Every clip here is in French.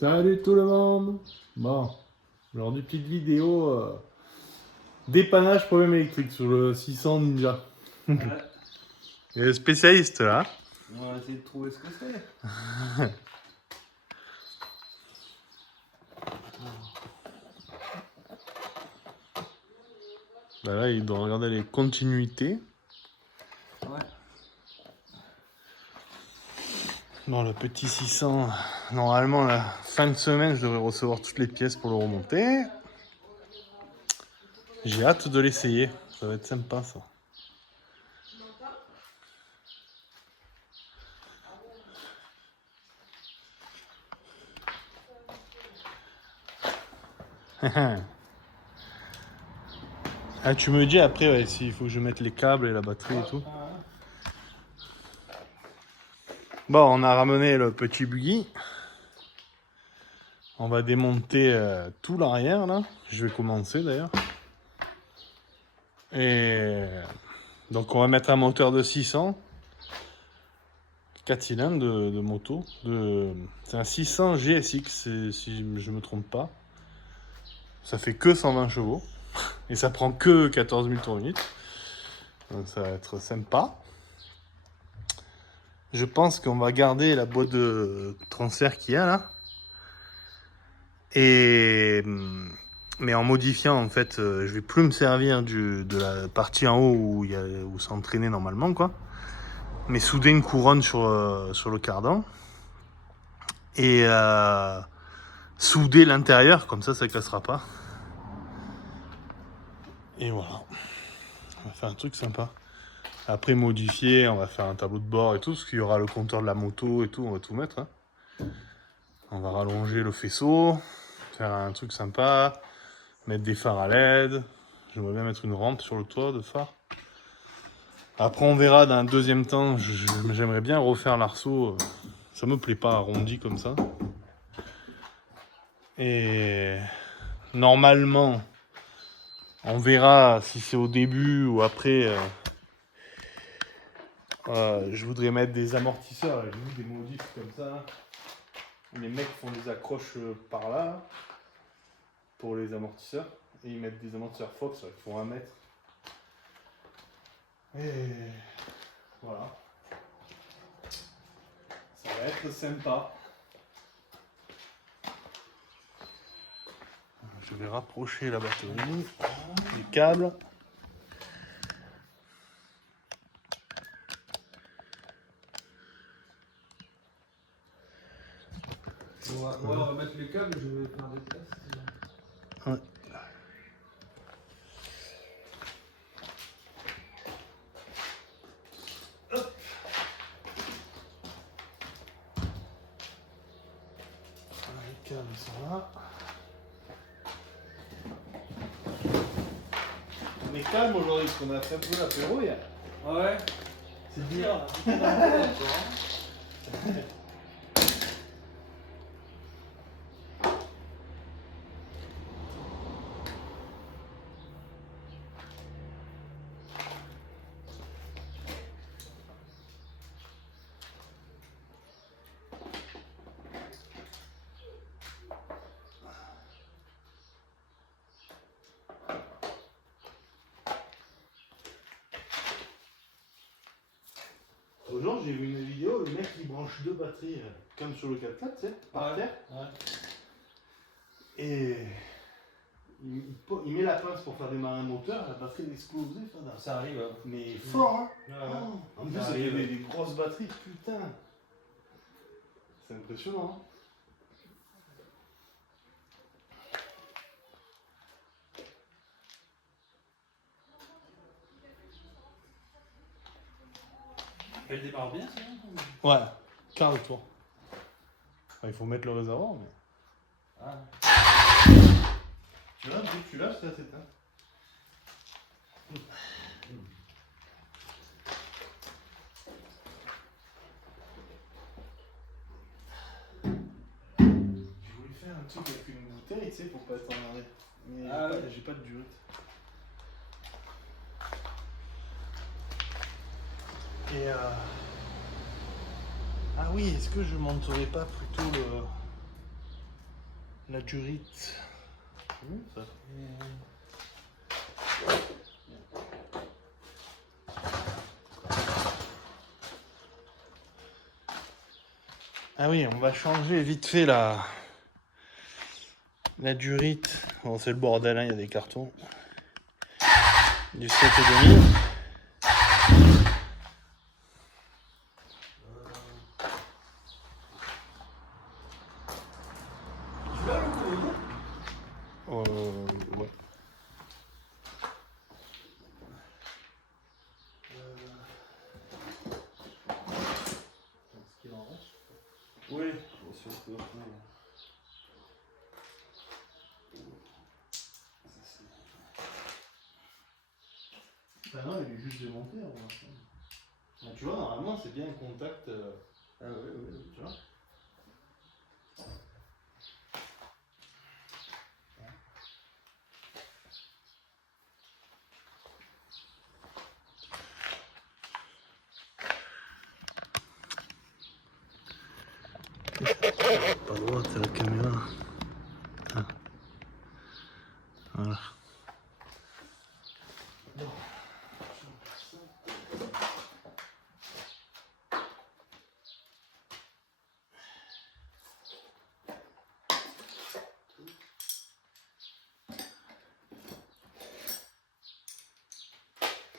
Salut tout le monde. Bon, aujourd'hui petite vidéo dépannage problème électrique sur le 600 Ninja. Ouais. Il y a le spécialiste là. On va essayer de trouver ce que c'est. Bah là, il doit regarder les continuités. Ouais. Bon, le petit 600, normalement, la fin de semaine, je devrais recevoir toutes les pièces pour le remonter. J'ai hâte de l'essayer. Ça va être sympa ça. Ah, tu me dis après ouais, s'il faut que je mette les câbles et la batterie et tout. Bon, on a ramené le petit buggy. On va démonter tout l'arrière là. Je vais commencer d'ailleurs. Et donc on va mettre un moteur de 600. 4 cylindres de moto. C'est un 600 GSX si je me trompe pas. Ça fait que 120 chevaux. Et ça prend que 14 000 tours minute. Donc ça va être sympa. Je pense qu'on va garder la boîte de transfert qu'il y a là. Mais en modifiant en fait, je vais plus me servir de la partie en haut où c'est entraîné normalement quoi. Mais souder une couronne sur le cardan. Et souder l'intérieur, comme ça cassera pas. Et voilà. On va faire un truc sympa. Après modifier, on va faire un tableau de bord et tout, parce qu'il y aura le compteur de la moto et tout, on va tout mettre. Hein. On va rallonger le faisceau, faire un truc sympa, mettre des phares à LED. J'aimerais bien mettre une rampe sur le toit de phare. Après on verra dans un deuxième temps, j'aimerais bien refaire l'arceau. Ça me plaît pas arrondi comme ça. Et normalement, on verra si c'est au début ou après. Je voudrais mettre des amortisseurs, j'ai vu des modifs comme ça. Les mecs font des accroches par là pour les amortisseurs. Et ils mettent des amortisseurs Fox qui font 1 mètre. Et voilà. Ça va être sympa. Je vais rapprocher la batterie, les câbles. On va remettre les câbles, je vais faire des tests. Ouais. Les câbles sont là. On est calme aujourd'hui parce qu'on a fait un peu l'apéro hier. Ouais. C'est bien. Aujourd'hui, j'ai vu une vidéo, le mec il branche 2 batteries comme sur le 4x4, tu sais, par terre. Ouais. Et il met la pince pour faire démarrer un moteur, la batterie elle explosait. Ça arrive. Mais fort, hein. Ouais. Oh, en plus, ça fait des grosses batteries, putain. C'est impressionnant. Hein. Elle démarre bien, ça? Ouais, quart de tour. Enfin, il faut mettre le réservoir, mais. Ah. Tu lâches, ça s'éteint. J'ai voulu faire un truc avec une bouteille, tu sais, pour pas être emmerdé. Mais j'ai pas de durite. Et ah oui, est-ce que je monterai pas plutôt La durite. Ça. Ah oui, on va changer vite fait la durite. Bon, c'est le bordel, hein, il y a des cartons. Du 7,5. Tu l'as le commandant? Ouais. Est-ce qu'il en reste? Oui, bien sûr que après. Ah non, il est juste démonté en fait. Ah, tu vois, normalement, c'est bien un contact. Ah oui. Tu vois? Pas droite, c'est la caméra. Ah. Voilà.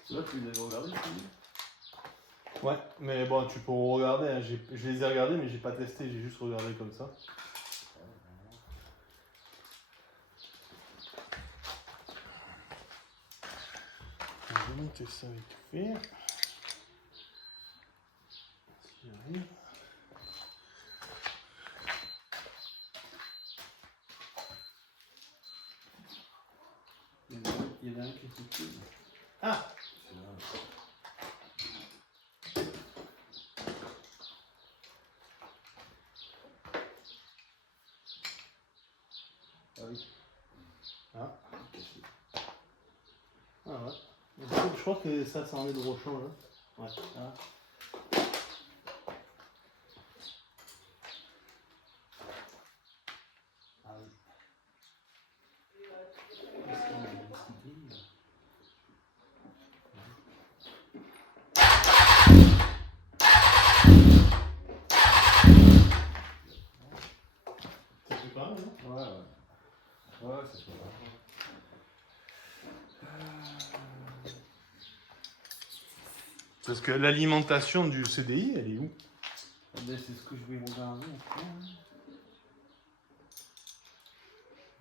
C'est là que tu les avais regardés, Ouais, mais bon, tu peux regarder. Hein. Je les ai regardés, mais j'ai pas testé, j'ai juste regardé comme ça. On va monter ça vite fait. Si j'arrive. Il y en a un qui est petit. Ah! C'est là. Ah oui. Ah. Ah ouais. Je crois que ça en est de Rochon là. Ouais. Ah. Ah oui. Qu'est-ce qu'il y a de petit? Ça fait pas mal, non? Ouais. Ouais, c'est pas grave. Parce que l'alimentation du CDI, elle est où? Ben, c'est ce que je vais regarder après.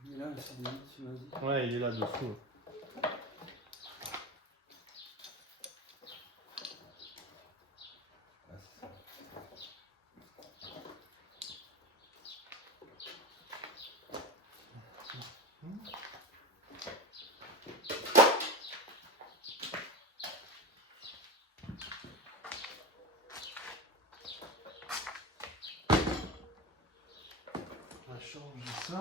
Il est là, le CDI, tu m'as dit. Ouais, il est là dessous. Ah, c'est ça. On va changer ça.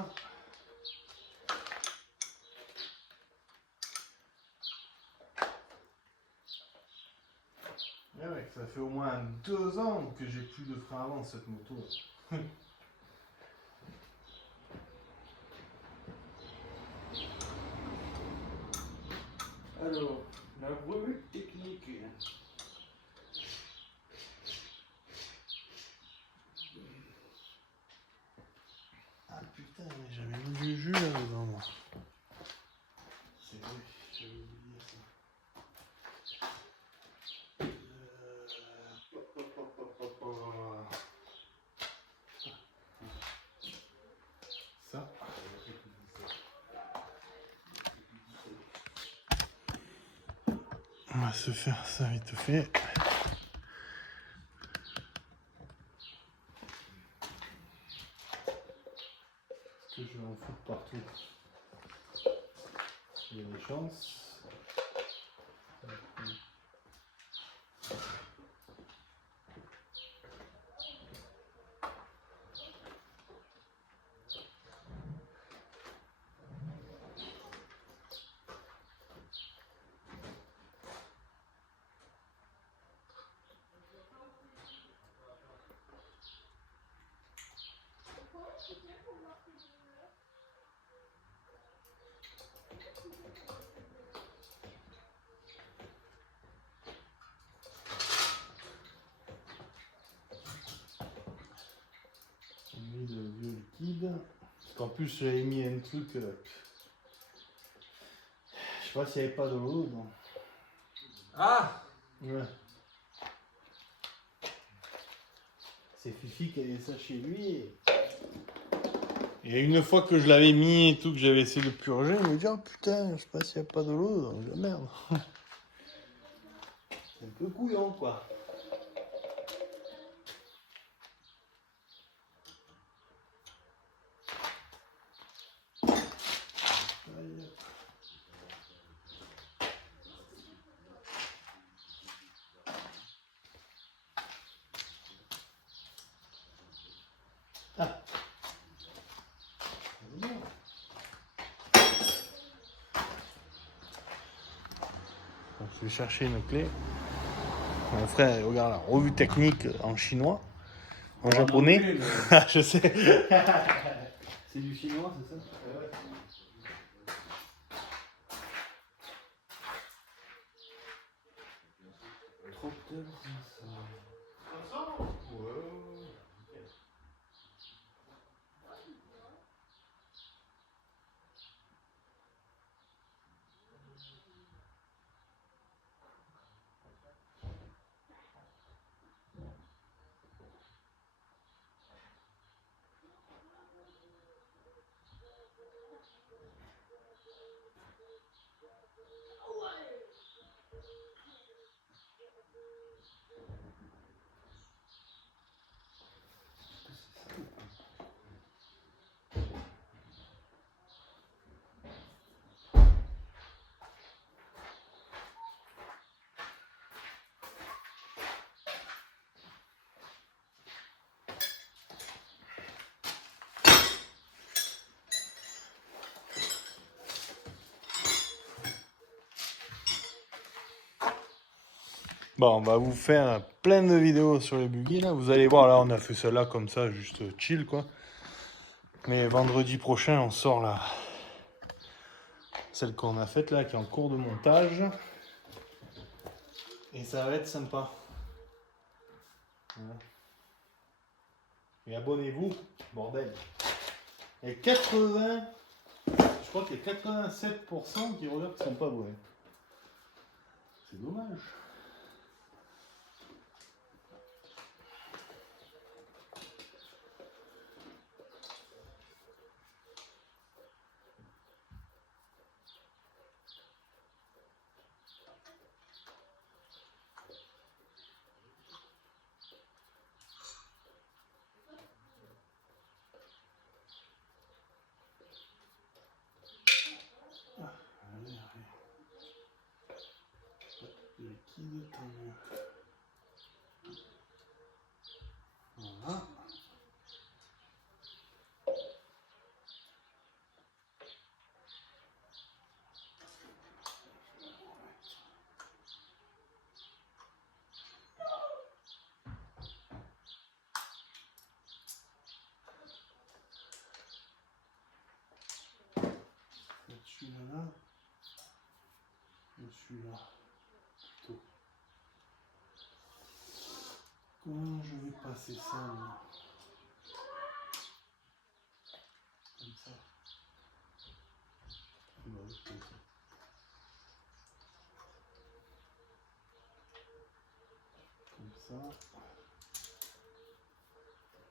Eh ouais, ça fait au moins 2 ans que j'ai plus de frein avant cette moto. Alors, la brevue technique. Ah putain, mais j'avais mis du jus là dedans moi. C'est vrai, j'avais oublié ça. Ça. On va se faire ça vite fait. Est-ce que je vais en foutre partout? Il y a des chances. liquide. Parce qu'en plus j'avais mis un truc. Je sais pas s'il n'y avait pas de l'eau. Donc... Ah! Ouais. C'est Fifi qui avait ça chez lui. Et une fois que je l'avais mis et tout, que j'avais essayé de purger, il me dit oh putain, je sais pas s'il n'y a pas de l'eau. Donc je dis, merde. C'est un peu couillon quoi. Ah. Donc, je vais chercher une clé. Mon frère, regarde la revue technique en chinois, en japonais. anglais, mais- Je sais. C'est du chinois, c'est ça? Ouais. Tracteur 500. Bon, on va vous faire plein de vidéos sur les buggy là. Vous allez voir, là, on a fait celle-là comme ça, juste chill quoi. Mais vendredi prochain, on sort là. Celle qu'on a faite là, qui est en cours de montage. Et ça va être sympa. Voilà. Et abonnez-vous, bordel. Et 80, je crois qu'il y a 87% qui regardent qui ne sont pas abonnés. C'est dommage. Allez, allez. Liquide, tant mieux. Voilà. Celui-là là. Et celui-là. Plutôt. Comment je vais passer ça là? Comme ça. Bah oui, comme ça. Comme ça.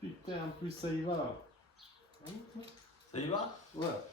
Putain, en plus ça y va là. Ça y va? Voilà. Voilà.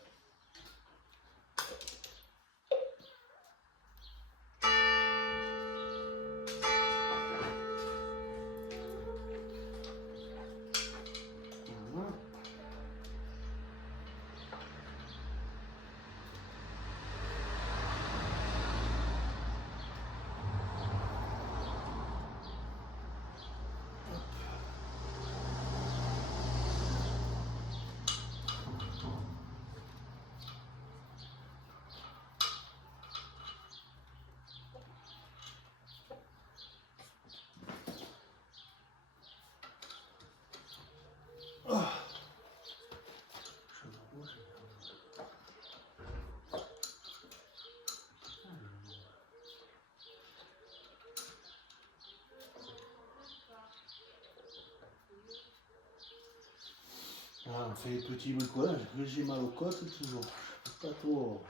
Ah, on fait les petits bricolages. J'ai mal aux côtes toujours. Je peux pas trop.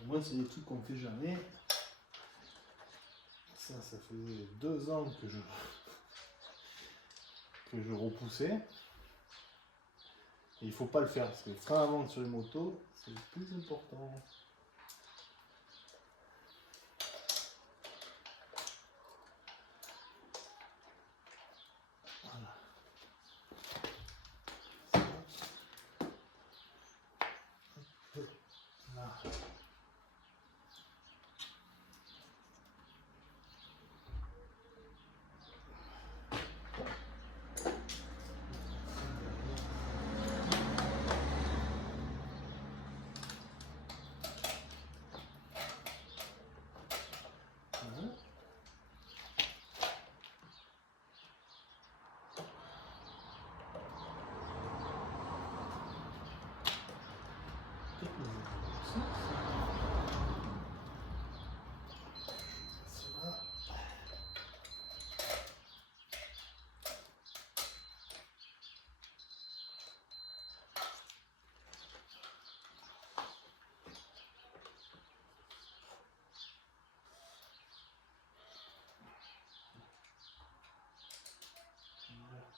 Au moins, c'est des trucs qu'on fait jamais. Ça faisait 2 ans que je repoussais. Et il faut pas le faire parce que le frein avant sur les motos, c'est le plus important. Voilà. Là. Voilà.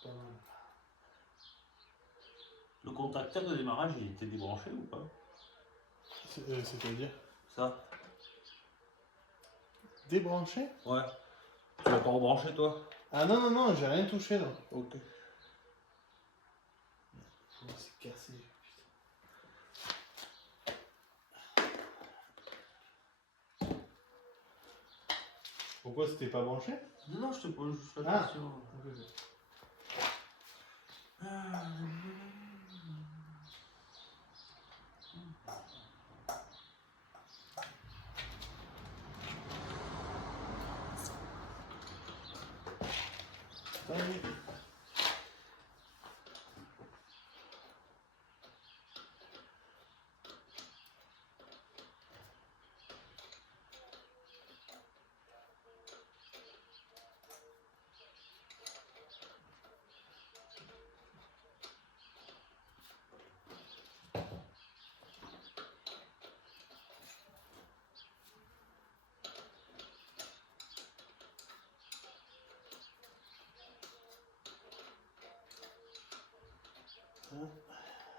Pas mal. Le contacteur de démarrage, il était débranché ou pas? C'est-à-dire Ça? débranché? Ouais. Tu l'as pas rebranché toi? Ah non, non, non, j'ai rien touché là. Ok. Oh, c'est cassé. Pourquoi c'était pas branché? Non, je te pose juste la Ah. question. Allez.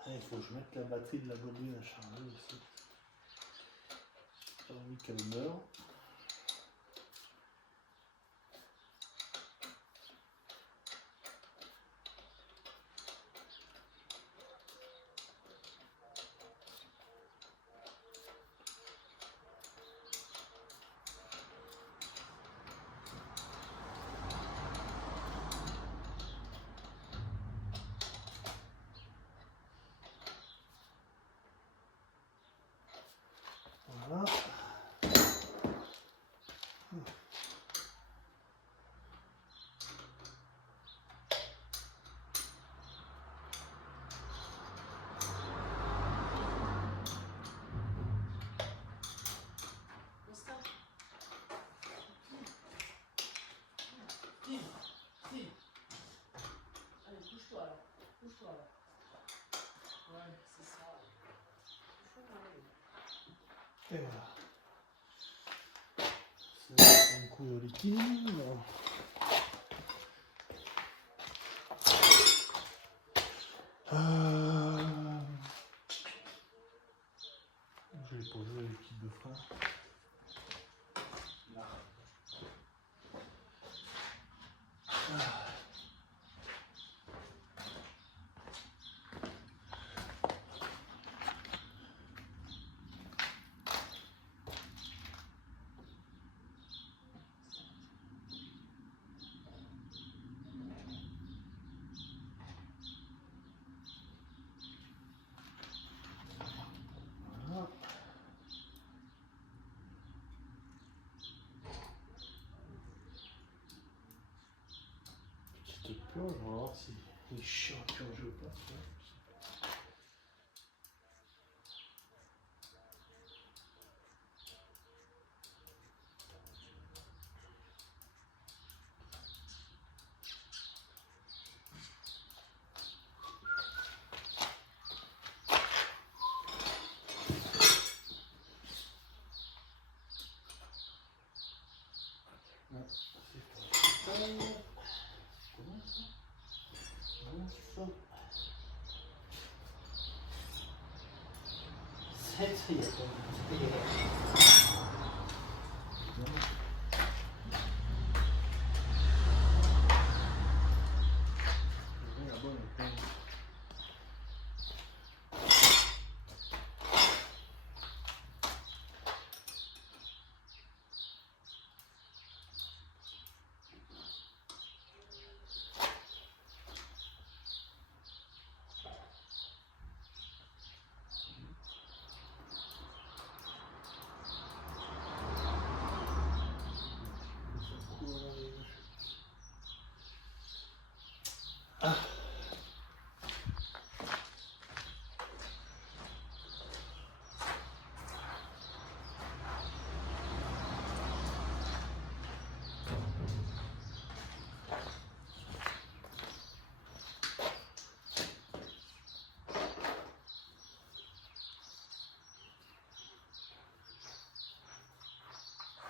Il faut que je mette la batterie de la bobine à charger aussi. J'ai pas envie qu'elle meure. Voilà. Allez, couche-toi là. Couche-toi là. Ouais, c'est ça. Et voilà. C'est un coup de liquide. Je vais poser le liquide de frein. Là. Voilà. Petite purge, on va voir si il est chiant à purger ou pas.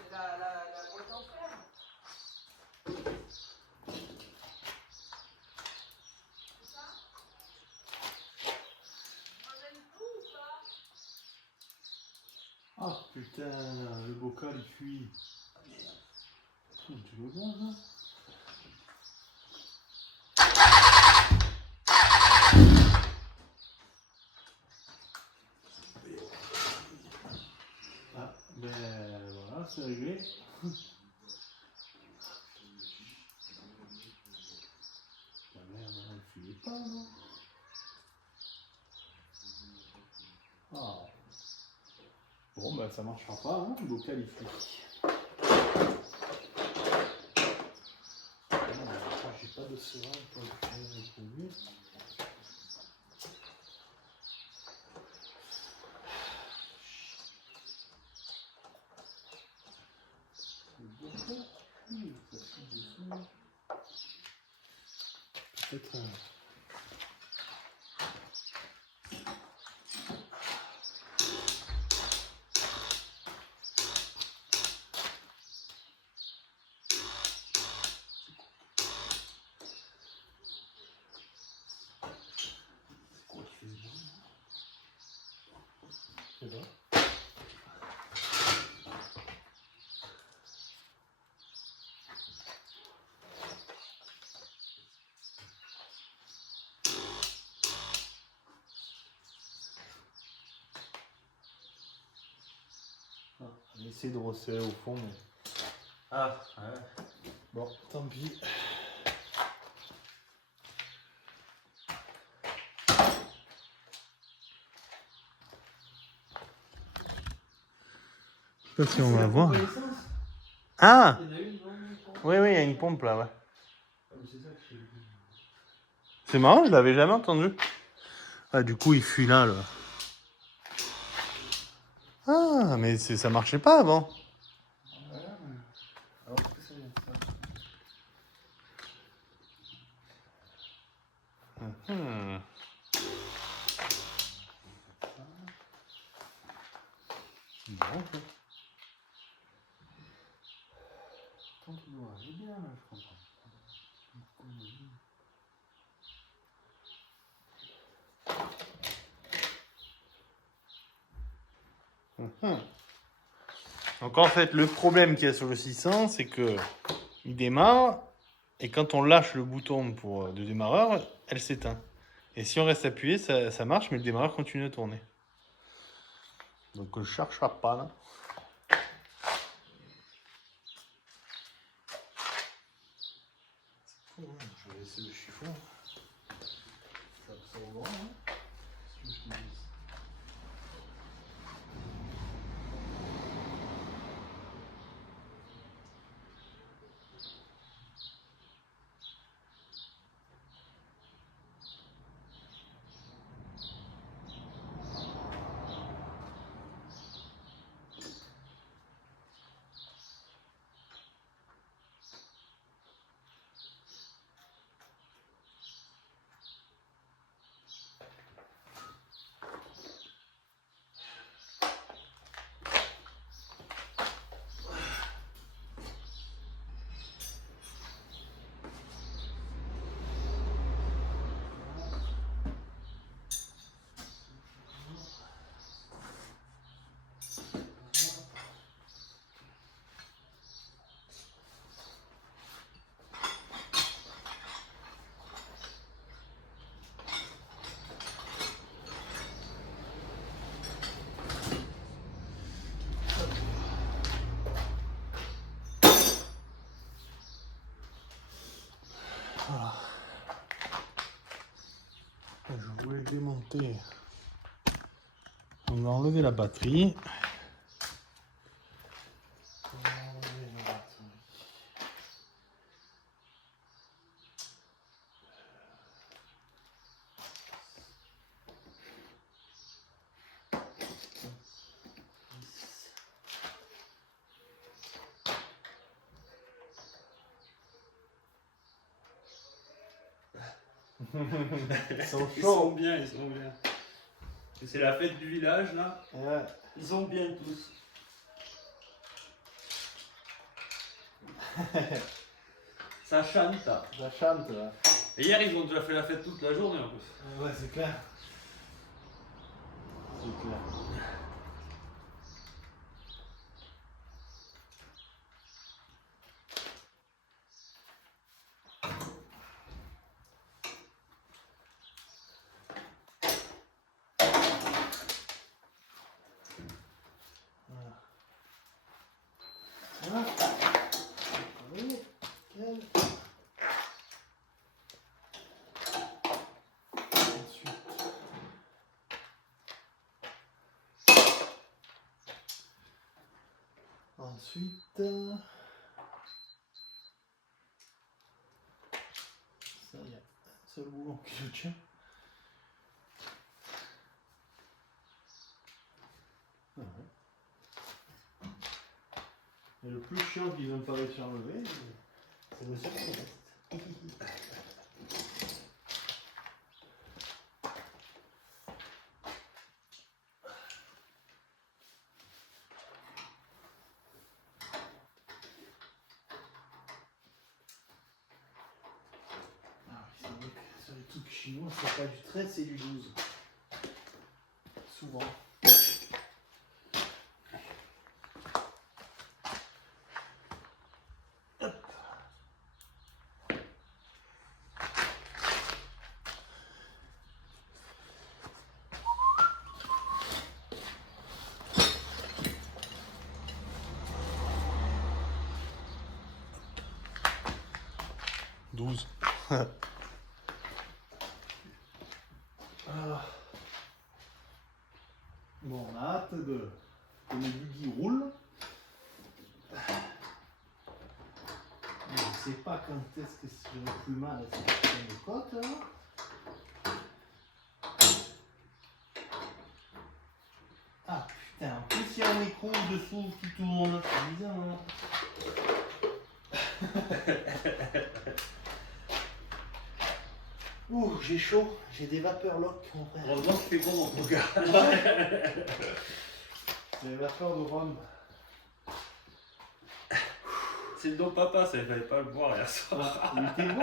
C'est la boîte en fer. C'est ça? On ramène tout ou pas? Ah putain, le bocal il cuit. Tu veux bien ça? Ah, ben voilà, c'est réglé. La merde, elle filait pas, non? Ah. Bon, ben ça marchera pas, hein, le bocal il fuit. J'ai pas de serrage pour le faire retrouver. Peut-être. C'est quoi qui fait ce bruit? Je sais pas. Ah, j'ai essayé de resserrer au fond, mais. Ah, ouais. Bon, tant pis. Je sais pas si on va voir. Ah! Il y en a une, non, une pompe. Oui, oui, il y a une pompe là, ouais. Ah, mais c'est ça que je sais. C'est marrant, je l'avais jamais entendu. Ah, du coup, il fuit là. Ah, mais ça marchait pas avant. Ouais, mais. Alors, qu'est-ce que ça vient de ça? Hmm. Bon, ok. Tant qu'il doit aller bien, là, je comprends. Mhm. Donc en fait, le problème qu'il y a sur le 600, c'est que il démarre et quand on lâche le bouton de démarreur, elle s'éteint. Et si on reste appuyé, ça marche, mais le démarreur continue à tourner. Donc je cherche la panne. Je vais laisser le chiffon. Ça absorbera, hein. Qu'est-ce que je te dis? Voilà. Je voulais le démonter. On va enlever la batterie. On va enlever la batterie. Ils sont Ils chauds. sont bien, ils sont bien. C'est la fête du village là. Ouais. Ils sont bien tous. Ça chante. Ça chante là. Et hier ils ont déjà fait la fête toute la journée en plus. Ouais, c'est clair. C'est clair. Voilà. Oui, nickel. Ensuite, ça, il y a un seul boulon qui le tient. Ah ouais. Et le plus chiant qu'ils n'ont pas réussi à enlever, c'est le seul qui reste. Ah oui, c'est vrai que sur les trucs chinois, c'est pas du 13, c'est du 12. Souvent. Bon, on a hâte que le buggy roule. Je ne sais pas quand est-ce que j'aurai plus mal à cette putain de côte là. Ah putain, en plus il y a un écrou dessous qui tourne, c'est bizarre hein. Ouh, j'ai chaud, j'ai des vapeurs lock mon frère. Heureusement que c'est bon mon gars. C'est des vapeurs de rhum. C'est le don papa, ça il fallait pas le boire hier soir. Il était bon.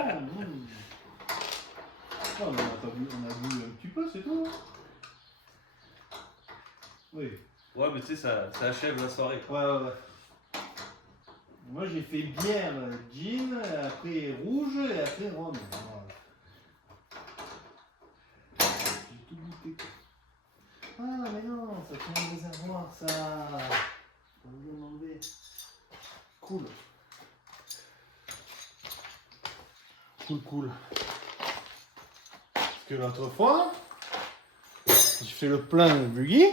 On a bu un petit peu, c'est tout. Oui. Ouais mais tu sais ça achève la soirée. Ouais. Moi j'ai fait bière, gin, après rouge et après rhum. Voilà. J'ai tout goûté. Ah mais non, ça tient le réservoir ça. On va bien l'enlever. Cool. Cool. Parce que l'autre fois, j'ai fait le plein de buggy.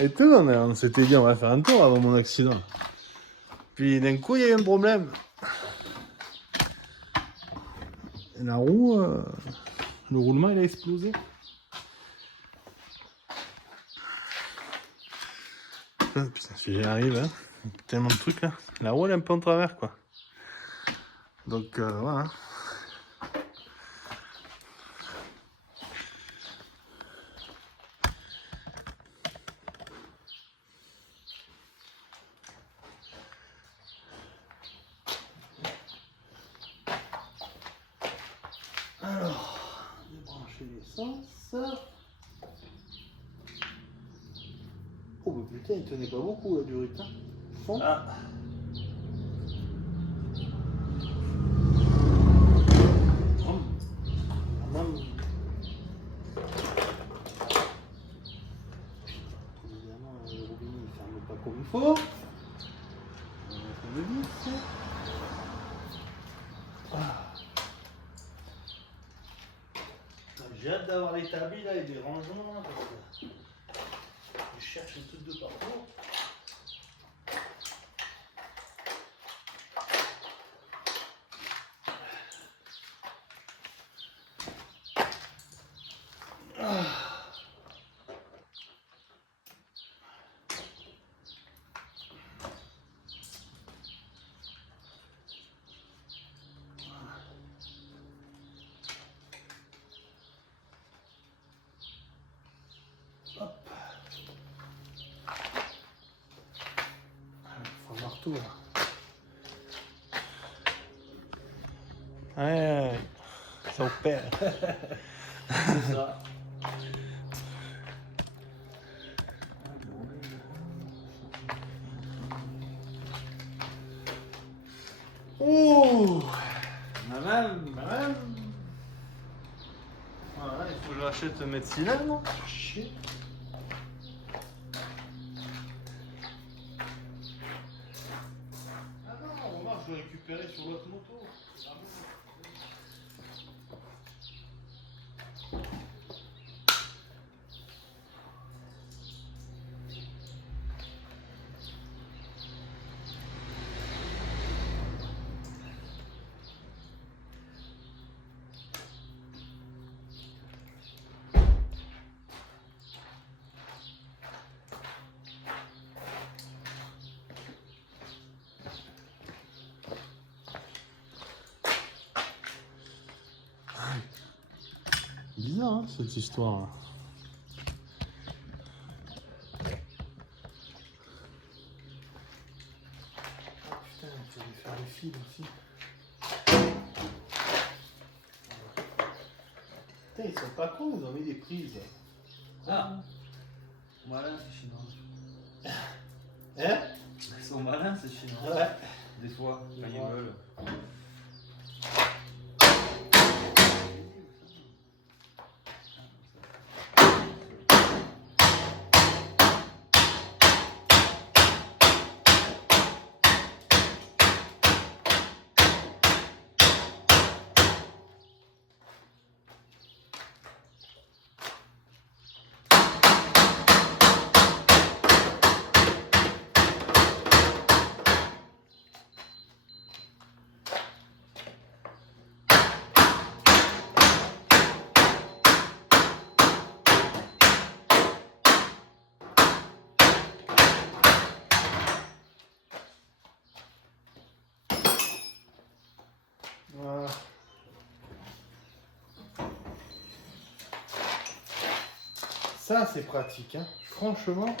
Et tout, on s'était dit on va faire un tour avant mon accident. Puis d'un coup il y a eu un problème. Et la roue, le roulement il a explosé. Putain, si j'y arrive, hein. Tellement de trucs là. La roue elle est un peu en travers quoi. Donc voilà. Alors, débrancher l'essence. Oh bah putain, il tenait pas beaucoup là du rythme. Fond. Ah. Évidemment, le robinet il ferme pas comme il faut. On va mettre le vis. J'ai hâte d'avoir l'établi là et des rangements là, parce que je cherche un truc de partout. Hop. Faut un marteau là. Ouais, ça opère. C'est ça. Ouh. Madame. Voilà, il faut que je rachète mes cylindres, non? Chier. Ah non, remarque, je vais récupérer sur l'autre moto. Bizarre hein, cette histoire là. Oh putain, il fallait faire les fils aussi. Putain, ils sont pas cons, ils ont mis des prises. Ah. Malin, c'est chinois. Hein? Ils sont malins, ces chinois. Ouais. Des fois, quand ils Ouais. veulent. Voilà. Ça c'est pratique, hein. Franchement,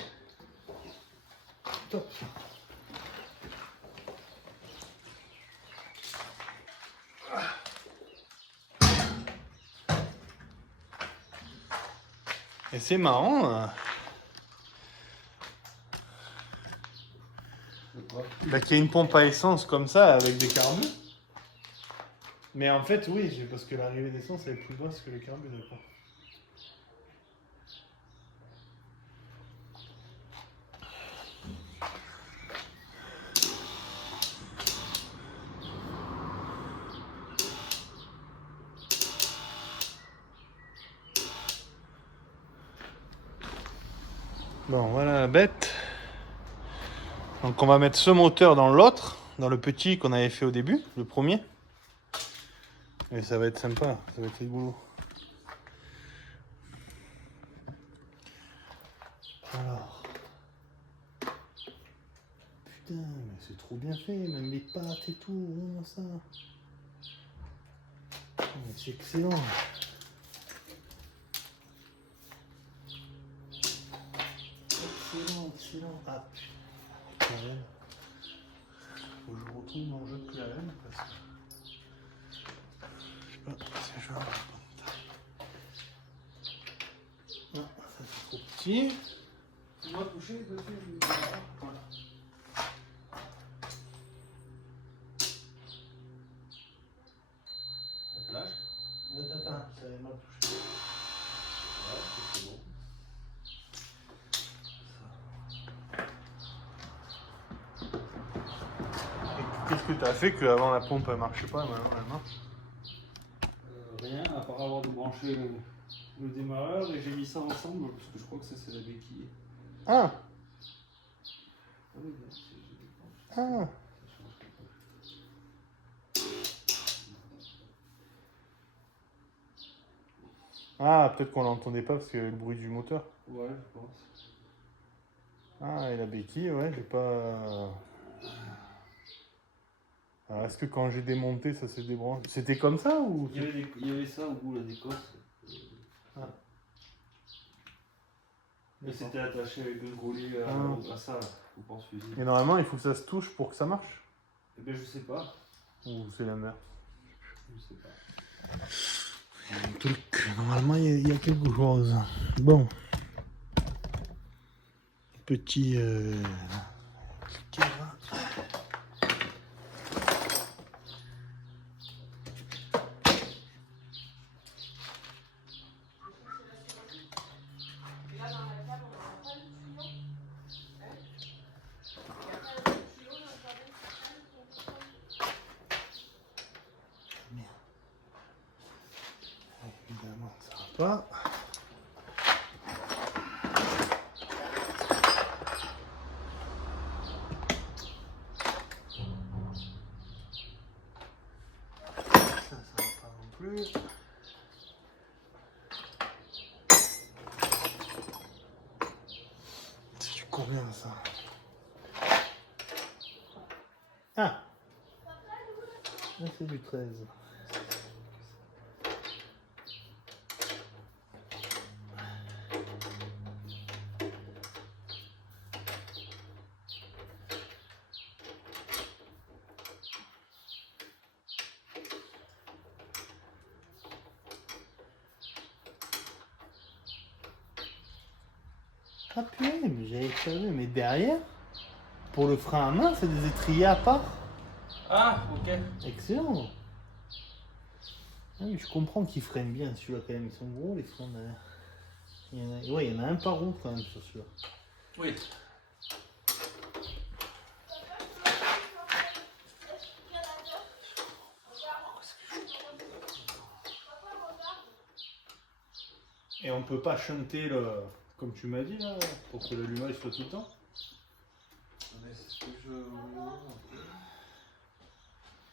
top. Et c'est marrant, bah, qu'il y ait une pompe à essence comme ça avec des carbures. Mais en fait, oui, parce que l'arrivée d'essence elle est plus basse que les carbures. Quoi. Bon, voilà la bête. Donc on va mettre ce moteur dans l'autre, dans le petit qu'on avait fait au début, le premier. Et ça va être sympa, ça va être rigolo. Alors. Putain, mais c'est trop bien fait, même les pattes et tout, vraiment ça. Oh, c'est excellent. Excellent. Ah putain, Claren. Faut que je retrouve mon jeu de Claren parce que. Je sais pas si je vais avoir la bonne taille. Non, ça c'est trop petit. Tu m'as touché dessus. Voilà. Lâche. Attends, ça avait mal touché. Ouais, c'est bon. Et qu'est-ce que t'as fait qu'avant la pompe elle marchait pas, maintenant elle marche? Rien, à part avoir débranché le démarreur et j'ai mis ça ensemble parce que je crois que ça c'est la béquille. Ah, Ah oui, bien, j'ai des ah. Ah, peut-être qu'on l'entendait pas parce qu'il y avait le bruit du moteur. Ouais, je pense. Ah, et la béquille, ouais, j'ai pas... Alors, est-ce que quand j'ai démonté, ça s'est débranché? C'était comme ça ou... Il y avait ça au bout là d'Écosse. Ah. Mais c'était attaché avec un groulet à ça, là, au porte-fusil. Et normalement, il faut que ça se touche pour que ça marche? Eh ben je sais pas. Ou c'est l'inverse? Je sais pas. Un truc, normalement, il y a quelque chose. Bon. Petit... Et là, dans la cave, on n'a pas de tuyau. Hein? Il n'y a pas de tuyau dans le jardin. Évidemment, ça va pas. Ça va pas non plus. C'est du combien ça? Ah! Là, c'est du 13. Ah purée, mais j'avais pas vu, mais derrière, pour le frein à main, c'est des étriers à part. Ah, ok. Excellent. Ah oui, je comprends qu'ils freinent bien, celui-là quand même, ils sont gros les freins derrière. Ouais, il y en a un par roue quand même sur celui-là. Oui. Et on peut pas chanter le, comme tu m'as dit là, pour que l'allumage soit tout le temps. Mais c'est ce que je...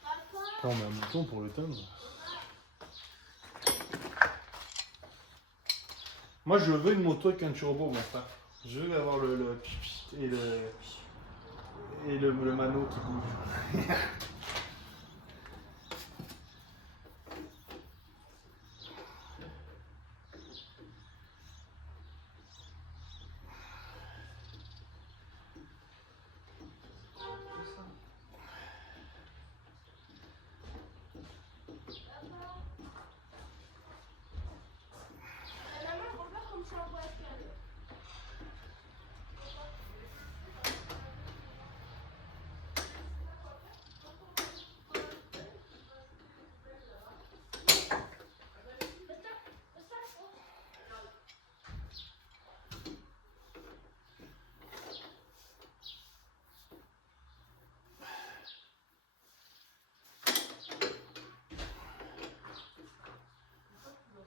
Après on met un bouton pour le teindre. Moi je veux une moto avec un turbo mon frère. Je veux avoir le et le mano qui bouge.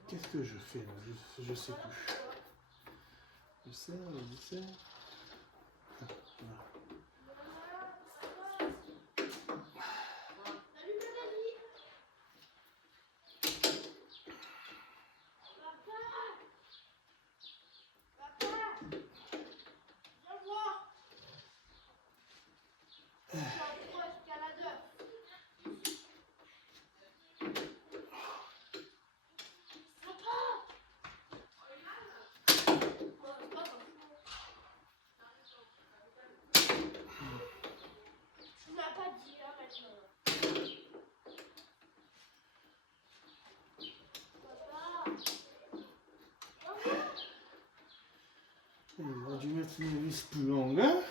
Qu'est-ce que je fais là? Je sais plus. Je serre, je serre. Voilà. Il aurait dû mettre une vis plus longue. Hein?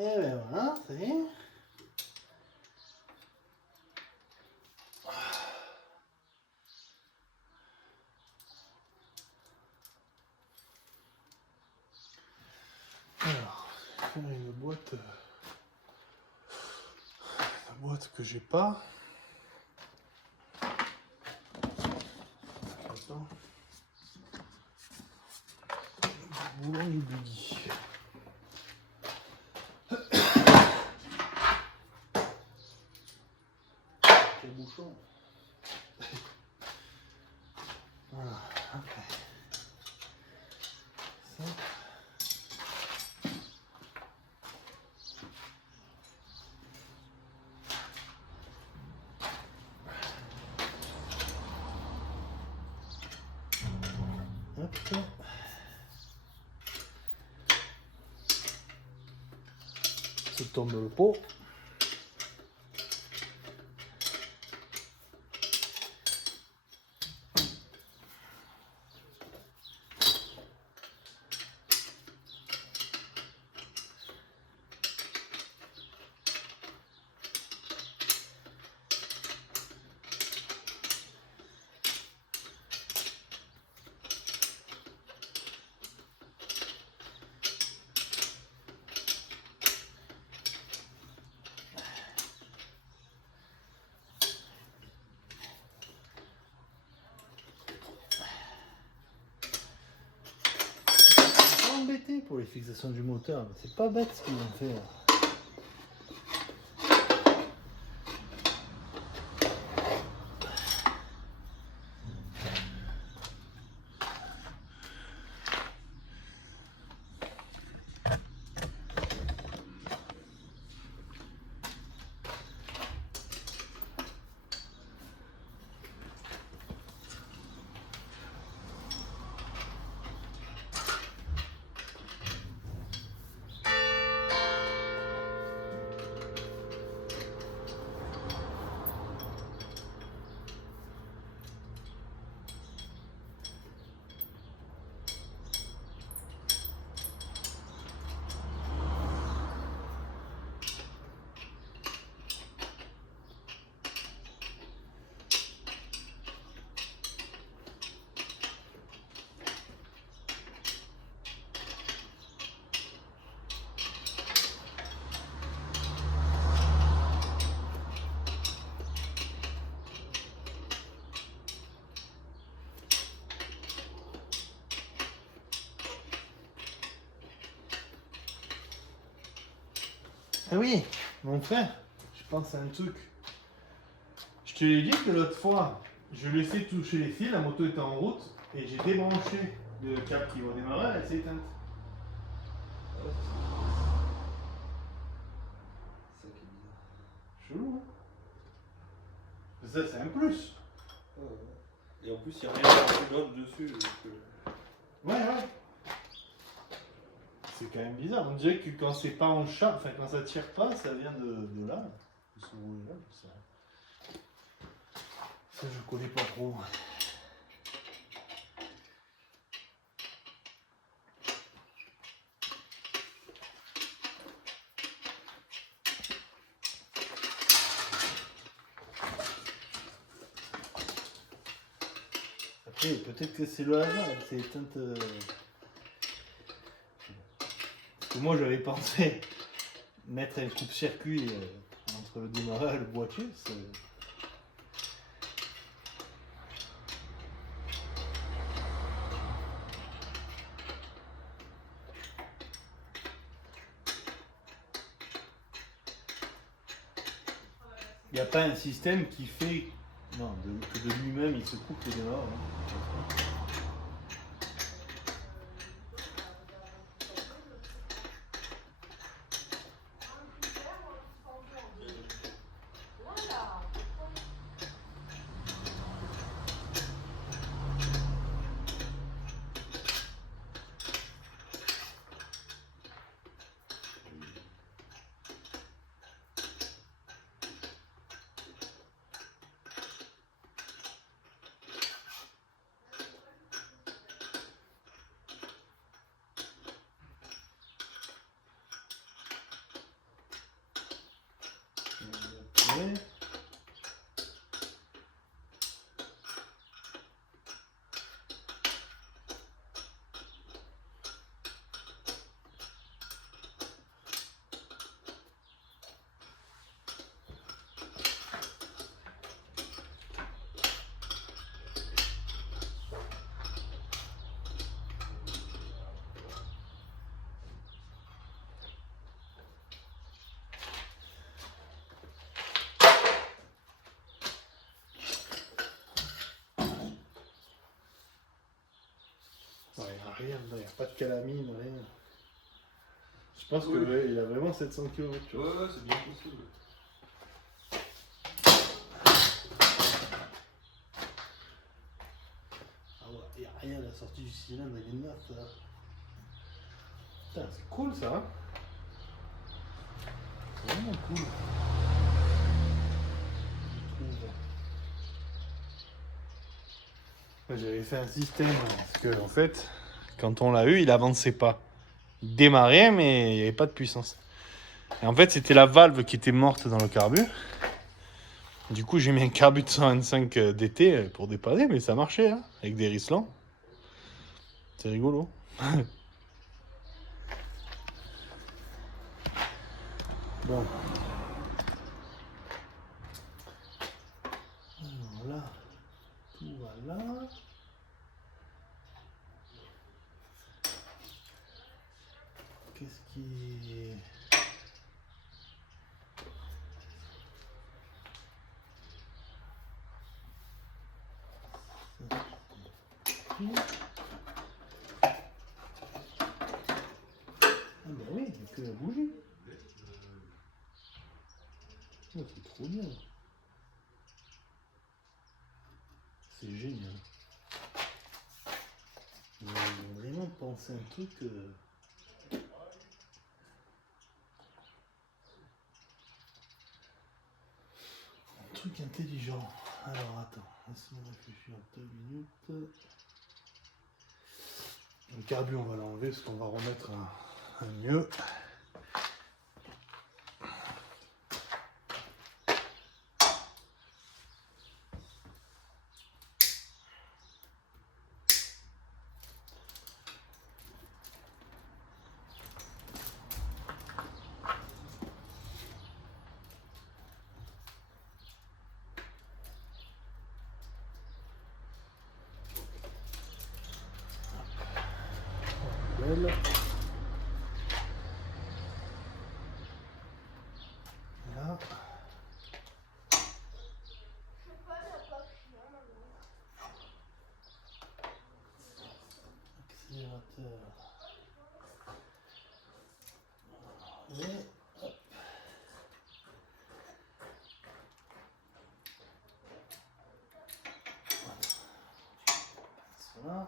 Et ben voilà, ça y est. Alors, faire une boîte. La boîte que j'ai pas. Attends. Boulon du buggy. Quel bouchon. Voilà, après. Ça. Hop. Se tombe le pot. Embêté pour les fixations du moteur, mais c'est pas bête ce qu'ils ont fait là. Ah oui, mon frère, je pense à un truc. Je te l'ai dit que l'autre fois, je lui ai fait toucher les fils, la moto était en route, et j'ai débranché le câble qui va démarrer, elle s'est éteinte. C'est ça qui est bizarre. Chelou, hein. Ça, c'est un plus. Et en plus, il n'y a rien d'autre dessus. Donc, Ouais. C'est quand même bizarre. On dirait que quand c'est pas en charge, enfin quand ça tire pas, ça vient de là. De ce rouge-là, je sais pas. Ça, je connais pas trop. Après, peut-être que c'est le hasard, elle s'est éteinte. Parce que moi, j'avais pensé mettre un coupe-circuit entre le démarrage et le boîtier. Il n'y a pas un système qui fait non, que de lui-même il se coupe les démarrages. Hein. rien, il n'y a pas de calamine, rien. Je pense qu'il a vraiment 700 km. Ouais, c'est bien possible. Ah ouais, il n'y a rien, la sortie du cylindre, elle est neuve, ça. Putain, c'est cool ça, hein. C'est vraiment cool. Je trouve. Moi, j'avais fait un système, parce que en fait, quand on l'a eu, il avançait pas. Il démarrait, mais il n'y avait pas de puissance. Et en fait, c'était la valve qui était morte dans le carbu. Du coup, j'ai mis un carbu de 125 DT pour dépanner, mais ça marchait, hein, avec des Rislans. C'est rigolo. Bon. Alors là, tout va là. Qu'est-ce qui... Ah bah oui, il n'y a que la bougie. Oh, c'est trop bien. C'est génial. Ils ont vraiment pensé un truc... Un truc intelligent. Alors attends, laisse-moi réfléchir 2 minutes. Le carbu, on va l'enlever parce qu'on va remettre un mieux. Belle. Là. Accélérateur. Et hop. Voilà.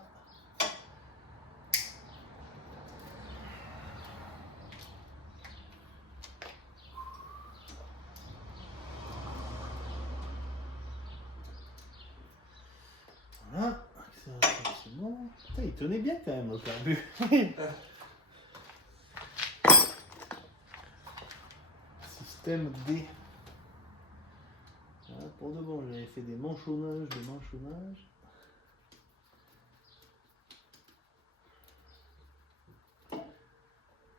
Voilà. Accélérateur, c'est bon. Putain, il tenait bien quand même le carbu. Système D. Voilà, pour de bon, j'avais fait des manchonnages,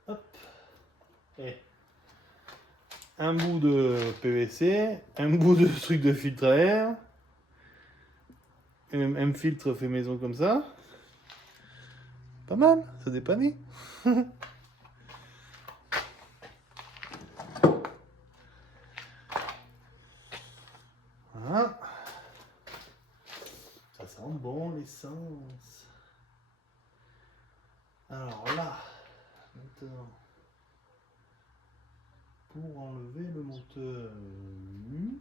Hop. Et un bout de PVC, un bout de truc de filtre à air, un filtre fait maison comme ça. Pas mal, ça dépannait. Voilà. Ça sent bon l'essence. Alors là, maintenant, pour enlever le moteur mûr,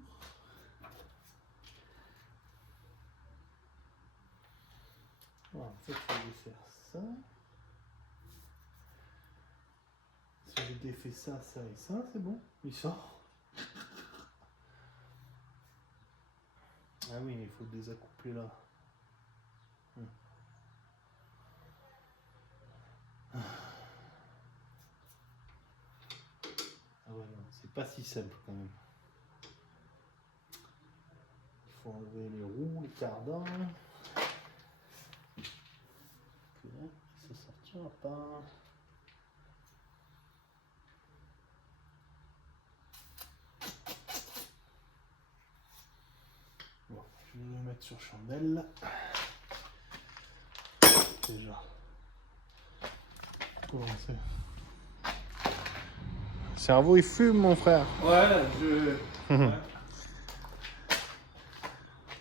voilà, en fait, je vais faire ça. Si je défais ça, ça et ça, c'est bon, il sort. Ah oui, il faut désaccoupler là. Ah ouais, non, c'est pas si simple quand même. Il faut enlever les roues, les cardans. Ça sortira pas. Bon, je vais le mettre sur chandelle. Déjà. Commencer. Le cerveau il fume mon frère. Ouais, ouais.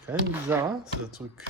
Quand même bizarre hein, ce truc.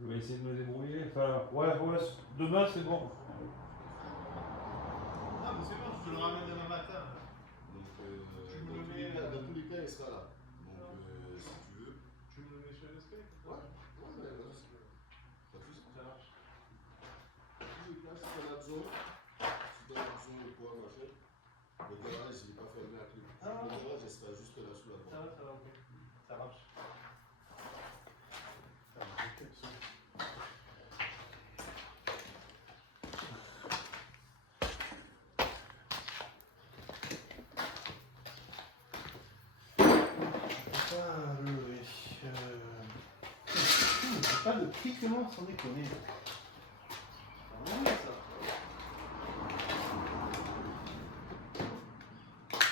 Je vais essayer de me débrouiller. Enfin, ouais, demain c'est bon. Ah, mais c'est bon, je te le ramène demain matin. Donc, Tu me le mets, dans tous les cas, il sera là. Donc, si tu veux. Tu me le mets sur l'esprit? Ouais, pas de souci. Ça marche. Dans tous les cas, si tu as besoin, de quoi, machin, le garage, il n'est pas fermé à clé. Ah. Le garage, il sera juste là sous la porte. Ça va, ok. Ça marche. Ça marche, ok, ça. Pas de piquement sans déconner.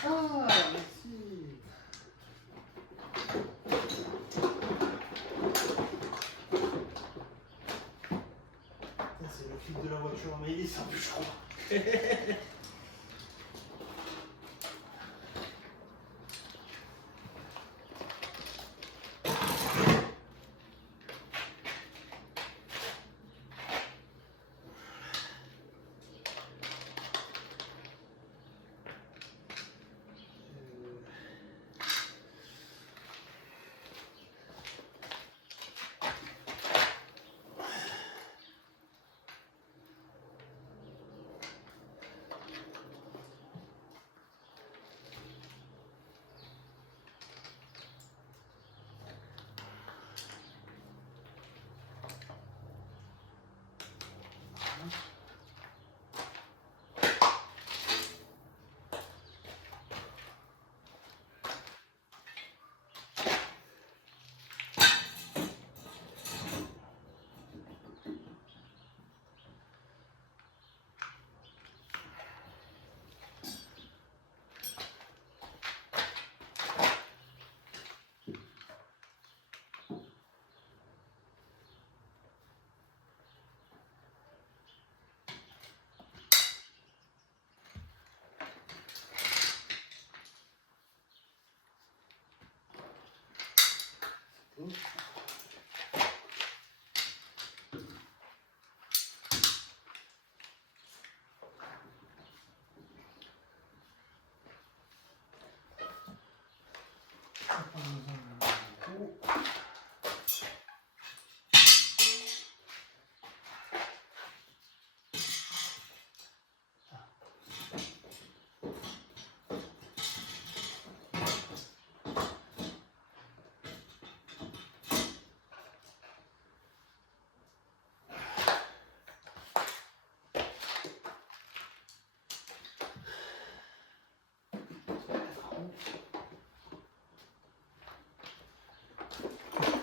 Ah, merci. C'est le clip de la voiture, mais il est simple, je crois.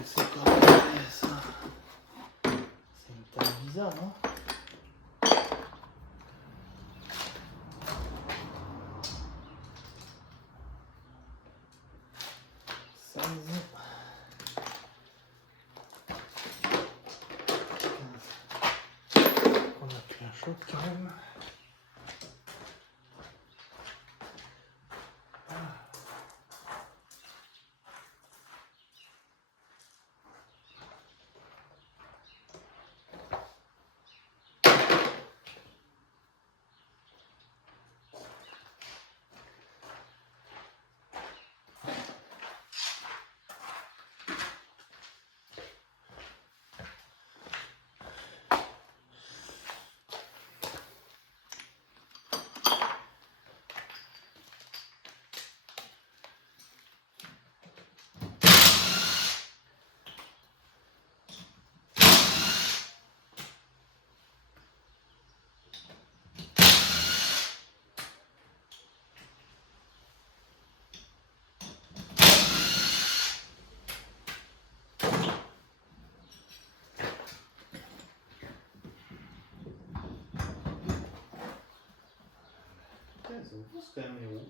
C'est pas vrai, ça. C'est une taille bizarre, hein. Ça, on a pris un choc quand même. Putain, ça vous pousse quand même les roues.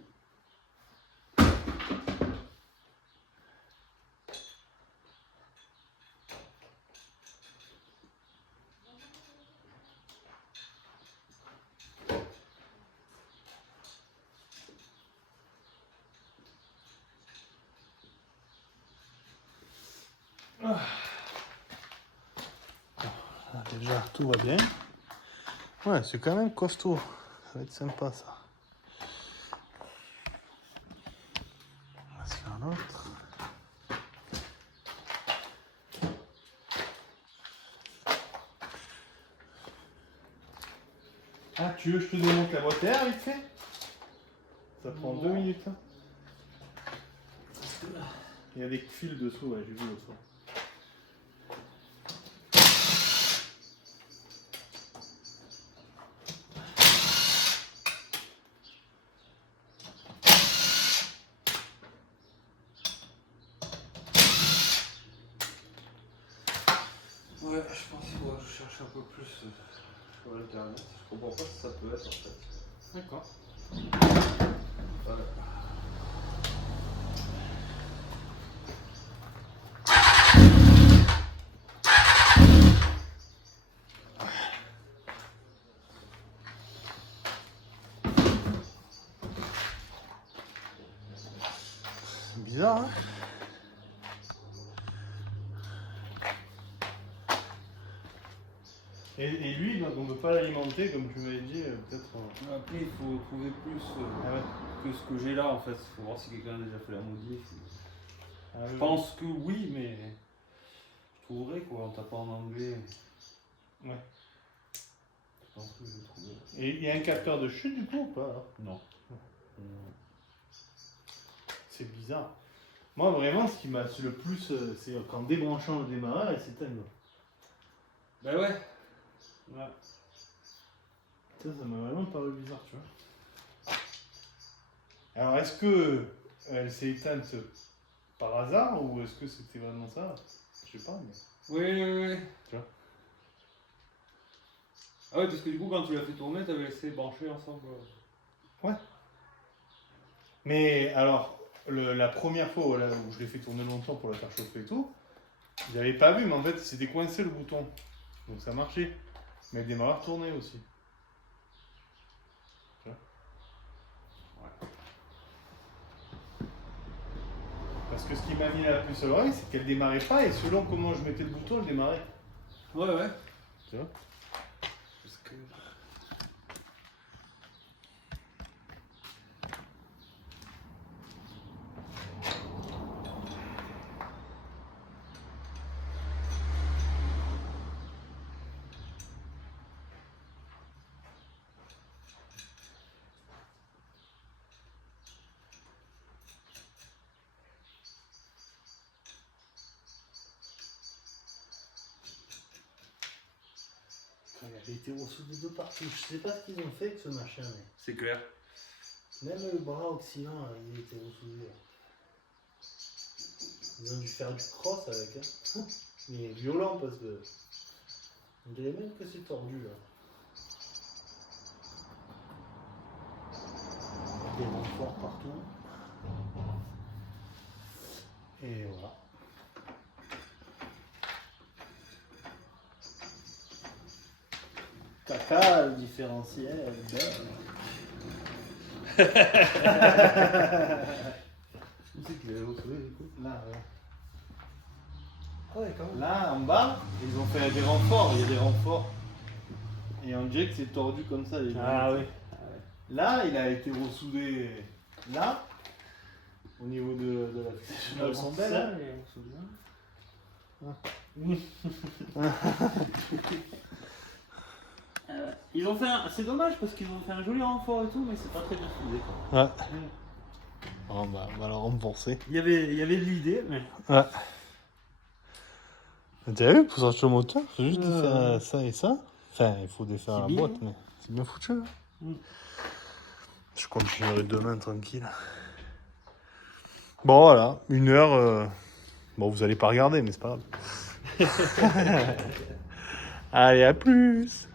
déjà, tout va bien. Ouais, c'est quand même costaud. Ça va être sympa, ça. On va se faire l'autre. Ah, tu veux que je te démonte la boîte à air vite fait? Ça prend 2 minutes. Hein. Il y a des fils dessous, ouais, j'ai vu l'autre fois. Ouais, je pense qu'il faudra que je cherche un peu plus sur internet. Je comprends pas ce que ça peut être en fait. D'accord. Voilà. C'est bizarre, hein? Et lui, donc on ne peut pas l'alimenter, comme tu m'avais dit, peut-être. Après, il faut trouver plus Ah ouais. que ce que j'ai là en fait. Il faut voir si quelqu'un a déjà fait la modif. Ah, Je pense que oui, mais je trouverai quoi en tapant en anglais. Ouais. Je pense que je vais trouver. Et il y a un capteur de chute du coup ou pas alors? Non. C'est bizarre. Moi, vraiment, ce qui m'a le plus, c'est qu'en débranchant le démarreur, il s'éteint. Bah ouais. Ouais. Ça m'a vraiment paru bizarre, tu vois. Alors, est-ce que elle s'est éteinte par hasard ou est-ce que c'était vraiment ça? Je sais pas, mais. Oui. Tu vois. Ah ouais, parce que du coup, quand tu l'as fait tourner, t'avais laissé brancher ensemble. Ouais. Mais alors, la première fois là, où je l'ai fait tourner longtemps pour la faire chauffer et tout, ils n'avaient pas vu, mais en fait, c'était coincé le bouton. Donc ça marchait. Mais le démarreur tournait aussi. Tu vois. Ouais. Parce que ce qui m'a mis la puce à l'oreille, c'est qu'elle démarrait pas et selon comment je mettais le bouton, elle démarrait. Ouais. Tu vois. Parce que. Il a été ressoudé de partout. Je sais pas ce qu'ils ont fait avec ce machin. Mais... C'est clair. Même le bras oscillant, il a été ressoudé. Ils ont dû faire du cross avec. Hein. Mais violent parce que. On dirait même que c'est tordu là. Des renforts partout. Et voilà. Caca, le différentiel, belle. Où c'est qu'il avait retrouvé du coup? Là, ouais. Ah ouais, quand même. Là, en bas, ils ont fait des renforts, il y a des renforts. Et on dirait que c'est tordu comme ça. Les Ah lunettes. oui. Là, il a été ressoudé là, au niveau de la fixation. Elles sont belles, hein. Ils ont fait un... C'est dommage parce qu'ils ont fait un joli renfort et tout, mais c'est pas très bien soudé. Ouais. Oh, bah, on va le renforcer. Il y avait de l'idée, mais. Ouais. T'as vu, pour sortir le moteur, faut juste défaire ça et ça. Enfin, il faut défaire la bien. boîte, mais c'est bien foutu. Hein. Je continuerai demain tranquille. Bon, voilà, 1 heure. Bon, vous allez pas regarder, mais c'est pas grave. Allez, à plus.